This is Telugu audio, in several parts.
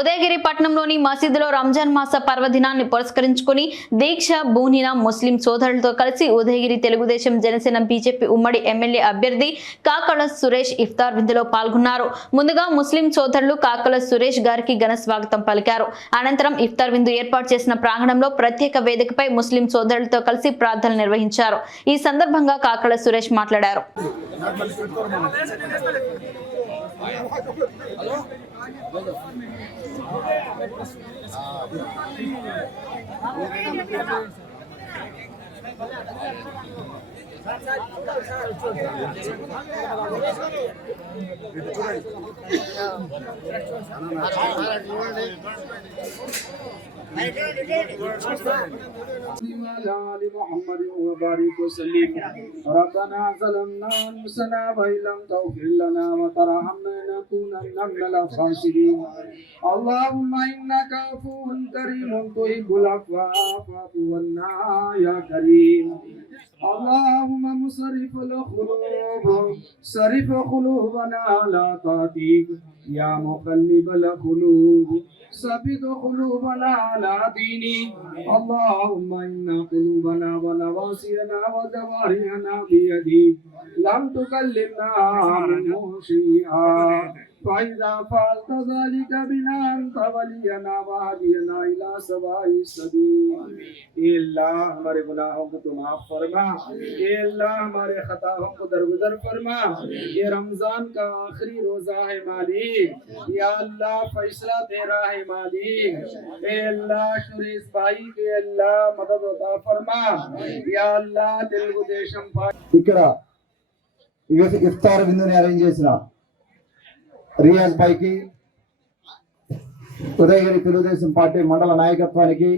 ఉదయగిరి పట్టణంలోని మసీదులో రంజాన్ మాస పర్వదినాన్ని పురస్కరించుకుని దీక్ష బూనిన ముస్లిం సోదరులతో కలిసి ఉదయగిరి తెలుగుదేశం జనసేన బీజేపీ ఉమ్మడి ఎమ్మెల్యే అభ్యర్థి కాకల సురేష్ ఇఫ్తార్ విందులో పాల్గొన్నారు. ముందుగా ముస్లిం సోదరులు కాకల సురేష్ గారికి ఘన స్వాగతం పలికారు. అనంతరం ఇఫ్తార్ విందు ఏర్పాటు చేసిన ప్రాంగణంలో ప్రత్యేక వేదికపై ముస్లిం సోదరులతో కలిసి ప్రార్థనలు నిర్వహించారు. ఈ సందర్భంగా కాకల సురేష్ మాట్లాడారు. محمد وبارك وسلم ربنا ظلمنا انفسنا وان لم تغفر لنا وترحمنا لنكونن من الخاسرين اللهم انك عفو كريم تحب العفو فاعف عنا يا كريم اللهم مصرف القلوب صرف قلوبنا على طاعتك يا مقلب القلوب ثبت قلوبنا على دينك اللهم إن قلوبنا ونواصينا وجوارحنا بيدك لم تكلمنا منه شيئا فإذا فعلت ذلك بنا أنت ولينا وهدينا إلى سواء السبيل اے اللہ ہمارے گناہوں کو تو معاف فرما اے اللہ ہمارے خطاؤں کو درگزر فرما یہ رمضان کا آخری روزہ ہے مالک یا اللہ فیصلہ تیرا ہے مالک اے اللہ شریف بھائی کے اللہ مدد عطا فرما یا اللہ తెలుగుదేశం ఇక్కడ ఇఫ్తార్ విందుని అరేంజ్ చేసిన రియాజ్ భాయ్కి ఉదయగిరి తెలుగుదేశం పార్టీ మండల నాయకత్వానికి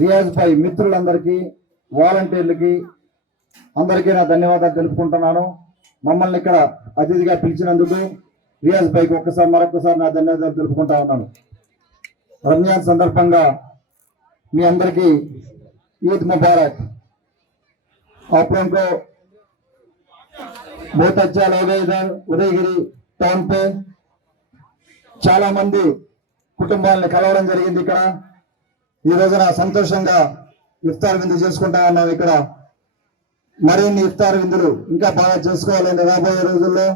రియాజ్ భాయ్ మిత్రులందరికీ వాలంటీర్లకి అందరికీ నా ధన్యవాదాలు తెలుపుకుంటున్నాను. మమ్మల్ని ఇక్కడ అతిథిగా పిలిచినందుకు రియాజ్ భాయ్కి మరొకసారి నా ధన్యవాదాలు తెలుపుకుంటా ఉన్నాను. రంజాన్ సందర్భంగా మీ అందరికీ ఈద్ ముబారక్. आप लोगों को बहुत अच्छा लगा इधर ఉదయగిరి టౌన్ పే చాలా మంది కుటుంబాలను కలవడం జరిగింది. ఇక్కడ ఈ రోజున సంతోషంగా ఇఫ్తార్ విందు చేసుకుంటా ఉన్నాం. ఇక్కడ మరిన్ని ఇఫ్తార్ విందులు ఇంకా బాగా చేసుకోవాలని రాబోయే రోజుల్లో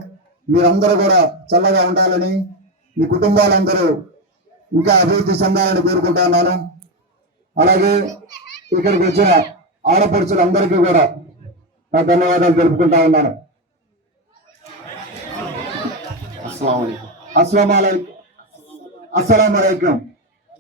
మీరందరూ కూడా చల్లగా ఉండాలని మీ కుటుంబాలందరూ ఇంకా అభివృద్ధి చెందాలని కోరుకుంటున్నాను. అలాగే ఇక్కడికి వచ్చిన ఆడపడుచులందరికీ కూడా నా ధన్యవాదాలు తెలుపుకుంటా ఉన్నాను. अस्सलाम वालेकुम।